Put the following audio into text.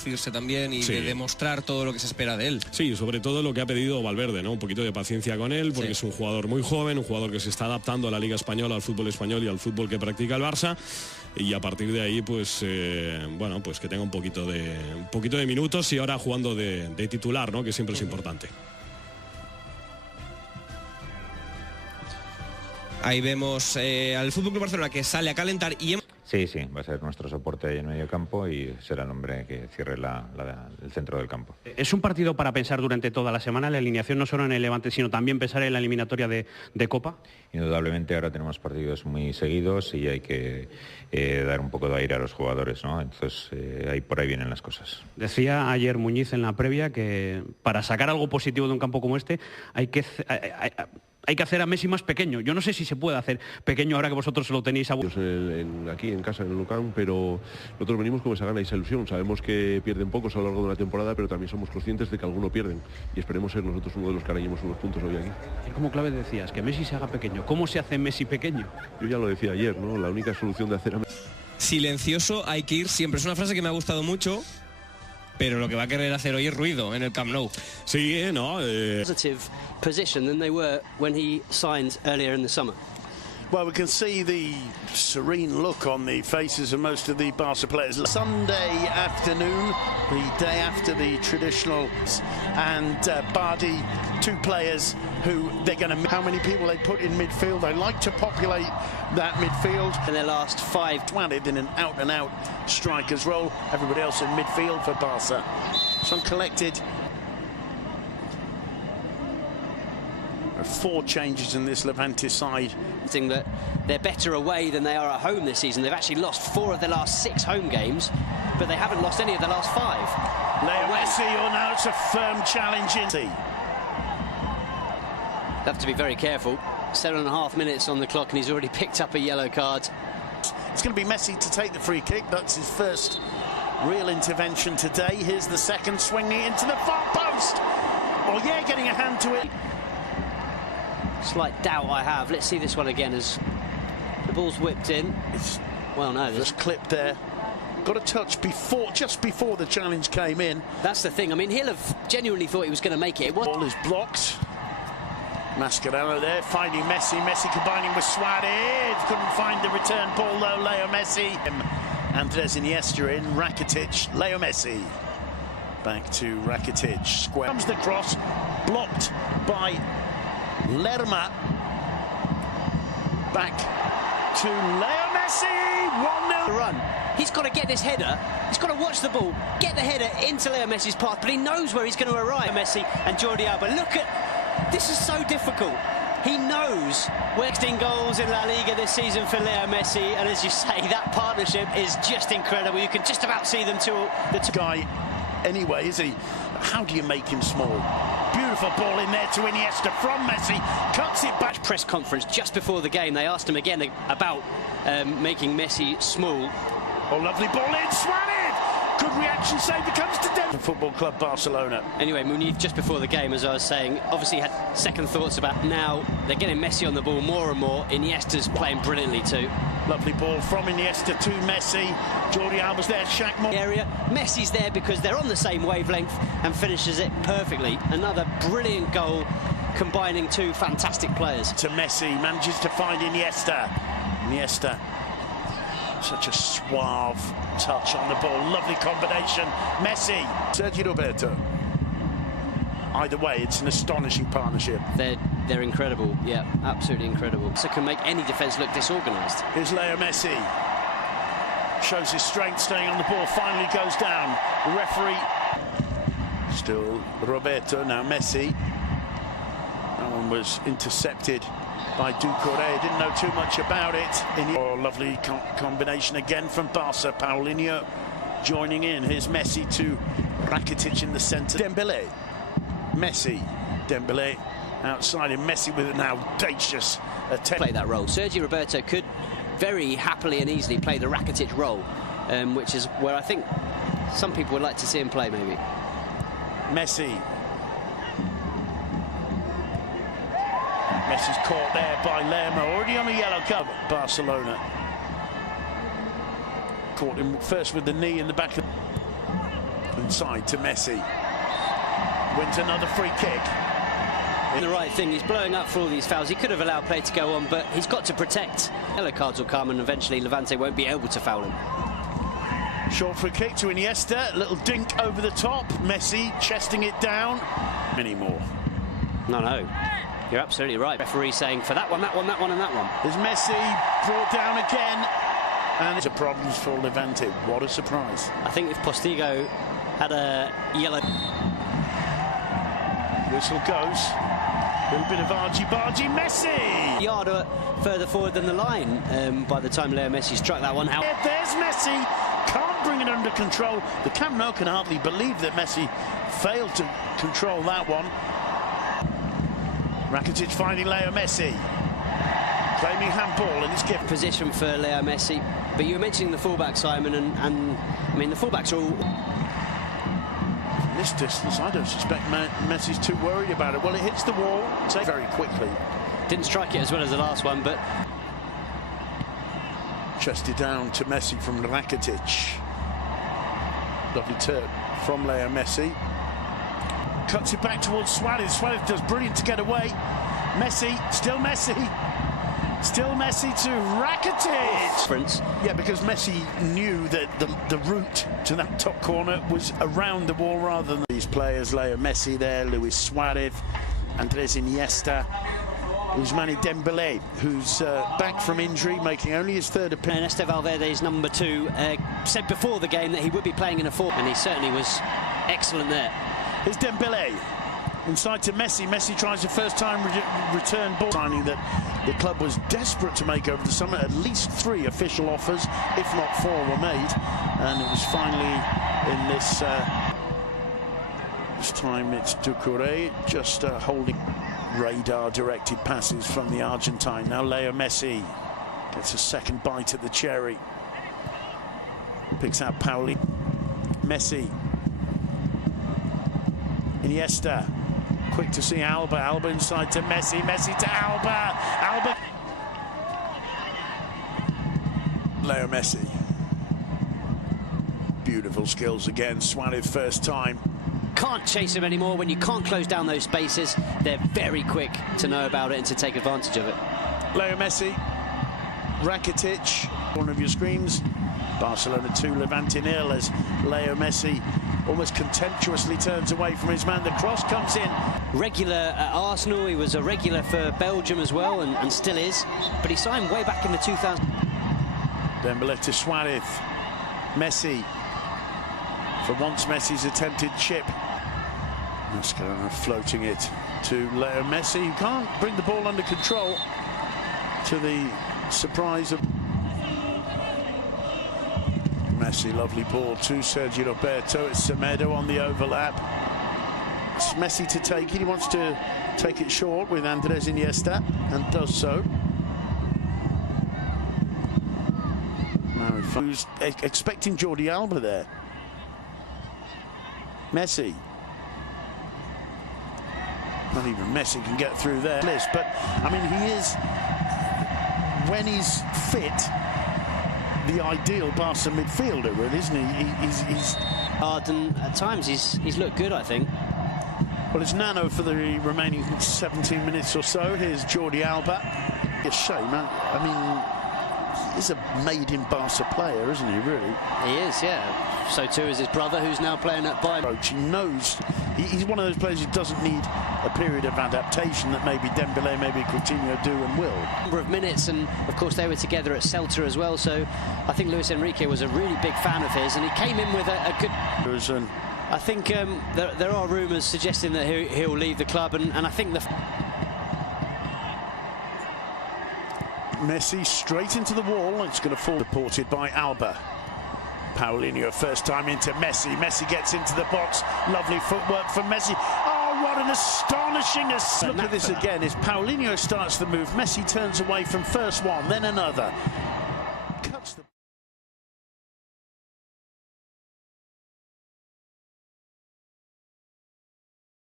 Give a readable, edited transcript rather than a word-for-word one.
lucirse también y de demostrar todo lo que se espera de él. Sí, sobre todo lo que ha pedido Valverde, ¿no? Un poquito de paciencia con él, porque es un jugador muy joven, un jugador que se está adaptando a la Liga Española, al fútbol español y al fútbol que practica el Barça. Y a partir de ahí, pues bueno, pues que tenga un poquito de minutos y ahora jugando de titular, ¿no? Que siempre es importante. Ahí vemos al Fútbol Club Barcelona que sale a calentar y... Sí, va a ser nuestro soporte en medio campo y será el hombre que cierre el centro del campo. Es un partido para pensar durante toda la semana, la alineación no solo en el Levante, sino también pensar en la eliminatoria de Copa. Indudablemente ahora tenemos partidos muy seguidos y hay que dar un poco de aire a los jugadores, ¿no? Entonces por ahí vienen las cosas. Decía ayer Muñiz en la previa que para sacar algo positivo de un campo como este hay que hacer a Messi más pequeño. Yo no sé si se puede hacer pequeño ahora que vosotros lo tenéis aquí en casa, en el Nou Camp, pero nosotros venimos con esa gana y esa ilusión. Sabemos que pierden pocos a lo largo de una temporada, pero también somos conscientes de que alguno pierden y esperemos ser nosotros uno de los que arañemos unos puntos hoy aquí. Y como clave decías, que Messi se haga pequeño. ¿Cómo se hace Messi pequeño? Yo ya lo decía ayer, ¿no? La única solución de hacer a silencioso hay que ir siempre. Es una frase que me ha gustado mucho, pero lo que va a querer hacer hoy es ruido en el Camp Nou. Sí, ¿no? Positive position than they were when he signed earlier in the summer. Well, we can see the serene look on the faces of most of the Barca players. Sunday afternoon, the day after the traditional, and Bardi, two players who they're going to... How many people they put in midfield? They like to populate that midfield. In their last five, planted in an out-and-out striker's role. Everybody else in midfield for Barca. Some collected. There are 4 changes in this Levante side. That they're better away than they are at home this season. They've actually lost 4 of their last 6 home games, but they haven't lost any of the last 5. Leo Messi, now it's a firm challenge in. They have to be very careful. 7.5 minutes on the clock and he's already picked up a yellow card. It's going to be Messi to take the free kick. That's his first real intervention today. Here's the second, swinging it into the far post. Oh yeah, getting a hand to it. Slight doubt I have. Let's see this one again as the ball's whipped in. Well, no, there's clip there. Got a touch just before the challenge came in. That's the thing. I mean, he'll have genuinely thought he was going to make it. Ball is blocked. Mascherano there, finding Messi. Messi combining with Suarez. Couldn't find the return ball though, Leo Messi. Andres Iniesta in, Rakitic, Leo Messi. Back to Rakitic. Square. Comes the cross, blocked by Lerma. Back to Leo Messi. 1-0 run. He's got to get this header. He's got to watch the ball, get the header into Leo Messi's path, but he knows where he's going to arrive. Messi and Jordi Alba. Look at this, is so difficult. He knows where 16 goals in La Liga this season for Leo Messi, and as you say, that partnership is just incredible. You can just about see them the two guy anyway, is he? How do you make him small? Beautiful ball in there to Iniesta from Messi, cuts it back. Press conference just before the game, they asked him again about making Messi small. Oh, lovely ball in, Suarez! Good reaction save, it comes to Denver Football Club Barcelona. Anyway, Muniz, just before the game, as I was saying, obviously had second thoughts about now. They're getting Messi on the ball more and more. Iniesta's playing brilliantly too. Lovely ball from Iniesta to Messi. Jordi Alba's there, Shaq more. Area. Messi's there because they're on the same wavelength and finishes it perfectly. Another brilliant goal combining two fantastic players. To Messi, manages to find Iniesta. Iniesta, such a suave touch on the ball. Lovely combination. Messi, Sergio Roberto. Either way, it's an astonishing partnership. They're incredible. Yeah, absolutely incredible. So can make any defence look disorganised. Here's Leo Messi. Shows his strength, staying on the ball. Finally goes down. The referee. Still Roberto, now Messi. That one was intercepted by Doucouré. Didn't know too much about it. Oh, lovely combination again from Barca. Paulinho joining in. Here's Messi to Rakitic in the centre. Dembélé. Messi. Dembélé outside him. Messi with an audacious attempt. Play that role. Sergio Roberto could very happily and easily play the Rakitic role, which is where I think some people would like to see him play, maybe. Messi. Messi's caught there by Lerma, already on a yellow card. Barcelona. Caught him first with the knee in the back of... Inside to Messi. Wins another free kick. The right thing, he's blowing up for all these fouls. He could have allowed play to go on, but he's got to protect. Yellow cards will come and eventually Levante won't be able to foul him. Short free kick to Iniesta, little dink over the top. Messi chesting it down. Anymore. No, you're absolutely right. Referee saying for that one, that one, that one, and that one. There's Messi brought down again, and it's a problems for Levante. What a surprise! I think if Postigo had a yellow. Whistle goes. A little bit of argy-bargy. Messi! A yard further forward than the line by the time Leo Messi struck that one out. Yeah, there's Messi. Can't bring it under control. The Camp Nou can hardly believe that Messi failed to control that one. Rakitic finding Leo Messi. Claiming handball and it's given. Position for Leo Messi. But you were mentioning the fullback, Simon, and I mean, the fullbacks are all... From this distance, I don't suspect Messi's too worried about it. Well, it hits the wall very quickly. Didn't strike it as well as the last one, but... Chested down to Messi from Rakitic. Lovely turn from Leo Messi. Cuts it back towards Suarez. Suarez does brilliant to get away. Messi, still Messi. Still Messi to Rakitic. Yeah, because Messi knew that the route to that top corner was around the wall rather than these players. Leo Messi there, Luis Suarez, Andres Iniesta, Ousmane Dembélé, who's back from injury, making only his third appearance. Ernesto Valverde's number 2 said before the game that he would be playing in a 4, and he certainly was excellent there. Here's Dembélé. Inside to Messi. Messi tries a first-time return ball. Signing that the club was desperate to make over the summer. At least 3 official offers, if not 4, were made. And it was finally in this... this time it's Doucouré just holding radar-directed passes from the Argentine. Now Leo Messi gets a second bite at the cherry. Picks out Pauli. Messi. Iniesta. Quick to see Alba. Alba inside to Messi. Messi to Alba. Alba. Leo Messi. Beautiful skills again. Suarez first time. Can't chase him anymore when you can't close down those spaces. They're very quick to know about it and to take advantage of it. Leo Messi. Rakitic. One of your screens. Barcelona 2, Levante 0 as Leo Messi almost contemptuously turns away from his man. The cross comes in. Regular at Arsenal, he was a regular for Belgium as well, and still is. But he signed way back in the 2000s. Dembélé to Suarez. Messi. For once, Messi's attempted chip. Mascherano floating it to Leo Messi, who can't bring the ball under control, to the surprise of Messi. Lovely ball to Sergio Roberto. It's Semedo on the overlap. It's Messi to take it. He wants to take it short with Andres Iniesta and does so. Now who's expecting Jordi Alba there. Messi. Not even Messi can get through there. But I mean, he is, when he's fit, the ideal Barca midfielder, really, isn't he? He's hard, and at times he's looked good, I think. Well, it's Nano for the remaining 17 minutes or so. Here's Jordi Alba. A shame, I mean, he's a made-in-Barca player, isn't he, really? He is, yeah. So too is his brother, who's now playing at Bayern. He knows, he's one of those players who doesn't need a period of adaptation that maybe Dembélé, maybe Coutinho do and will. Number of minutes, and of course they were together at Celta as well, so I think Luis Enrique was a really big fan of his, and he came in with a good... I think there are rumours suggesting that he'll leave the club, and I think the... Messi straight into the wall. It's going to fall. Supported by Alba. Paulinho first time into Messi. Messi gets into the box. Lovely footwork from Messi. Oh, what an astonishing... Look at this again. As Paulinho starts the move, Messi turns away from first one, then another.